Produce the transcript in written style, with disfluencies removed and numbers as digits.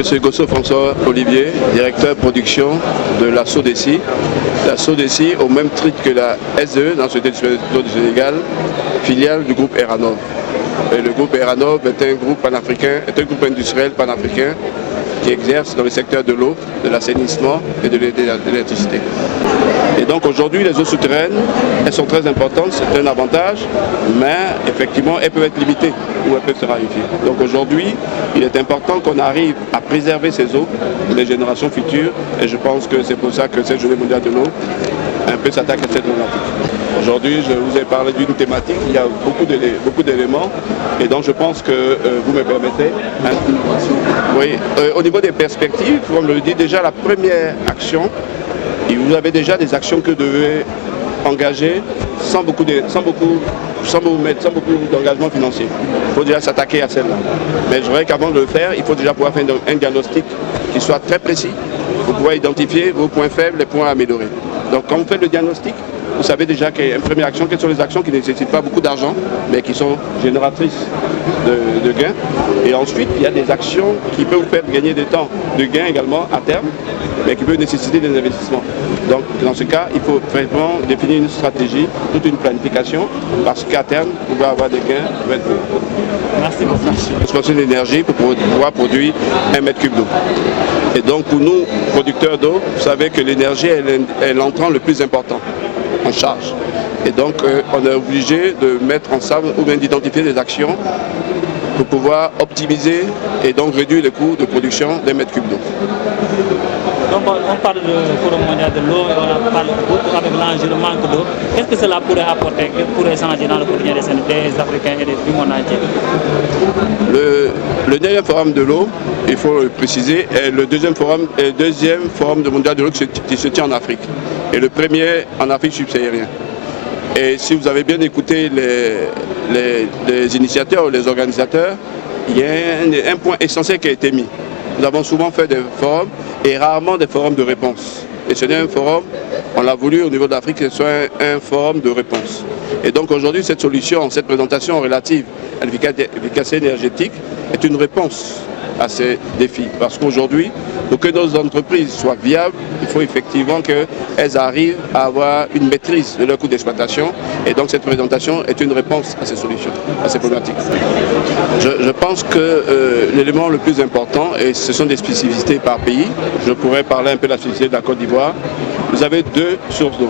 Monsieur Gosso François Olivier, directeur production de la SODECI. La SODECI, au même titre que la SDE, dans ce territoire du Sénégal, filiale du groupe Eranov. Et le groupe Eranov est un groupe panafricain, est un groupe industriel panafricain qui exerce dans le secteur de l'eau, de l'assainissement et de l'électricité. Et donc aujourd'hui, les eaux souterraines, elles sont très importantes, c'est un avantage, mais effectivement, elles peuvent être limitées ou elles peuvent se raréfier. Donc aujourd'hui, il est important qu'on arrive à préserver ces eaux pour les générations futures, et je pense que c'est pour ça que cette journée mondiale de l'eau un peu s'attaque à cette thématique. Aujourd'hui, je vous ai parlé d'une thématique, il y a beaucoup d'éléments, et donc je pense que vous me permettez. Oui, au niveau des perspectives, comme je le dis, déjà la première action, et vous avez déjà des actions que vous devez engager sans beaucoup d'engagement financier. Il faut déjà s'attaquer à celle-là. Mais je dirais qu'avant de le faire, il faut déjà pouvoir faire un diagnostic qui soit très précis pour pouvoir identifier vos points faibles, les points à améliorer. Donc quand vous faites le diagnostic, vous savez déjà qu'il y a une première action, quelles sont les actions qui ne nécessitent pas beaucoup d'argent, mais qui sont génératrices de gains. Et ensuite, il y a des actions qui peuvent vous faire gagner du temps, de gains également à terme, mais qui peuvent nécessiter des investissements. Donc dans ce cas, il faut vraiment définir une stratégie, toute une planification, parce qu'à terme, vous pouvez avoir des gains. Merci beaucoup. Expansion d'énergie pour pouvoir produire 1 mètre cube d'eau. Et donc pour nous, producteurs d'eau, vous savez que l'énergie est l'entrant le plus important en charge. Et donc on est obligé de mettre ensemble ou bien d'identifier des actions pour pouvoir optimiser et donc réduire les coûts de production d'1 mètre cube d'eau. Donc on parle du Forum mondial de l'eau et on parle beaucoup avec l'enjeu du manque d'eau. Qu'est-ce que cela pourrait apporter, que pourrait changer dans le quotidien des Africains et du monde entier? Le dernier forum de l'eau, il faut le préciser, est le deuxième forum mondial de l'eau qui se tient en Afrique. Et le premier en Afrique subsaharienne. Et si vous avez bien écouté les initiateurs ou les organisateurs, il y a un point essentiel qui a été mis. Nous avons souvent fait des forums et rarement des forums de réponse. Et ce n'est un forum, on l'a voulu au niveau de l'Afrique, que ce soit un forum de réponse. Et donc aujourd'hui, cette solution, cette présentation relative à l'efficacité énergétique est une réponse à ces défis. Parce qu'aujourd'hui, pour que nos entreprises soient viables, il faut effectivement qu'elles arrivent à avoir une maîtrise de leur coût d'exploitation. Et donc cette présentation est une réponse à ces solutions, à ces problématiques. Je pense que l'élément le plus important, et ce sont des spécificités par pays, je pourrais parler un peu de la spécificité de la Côte d'Ivoire. Vous avez 2 sources d'eau.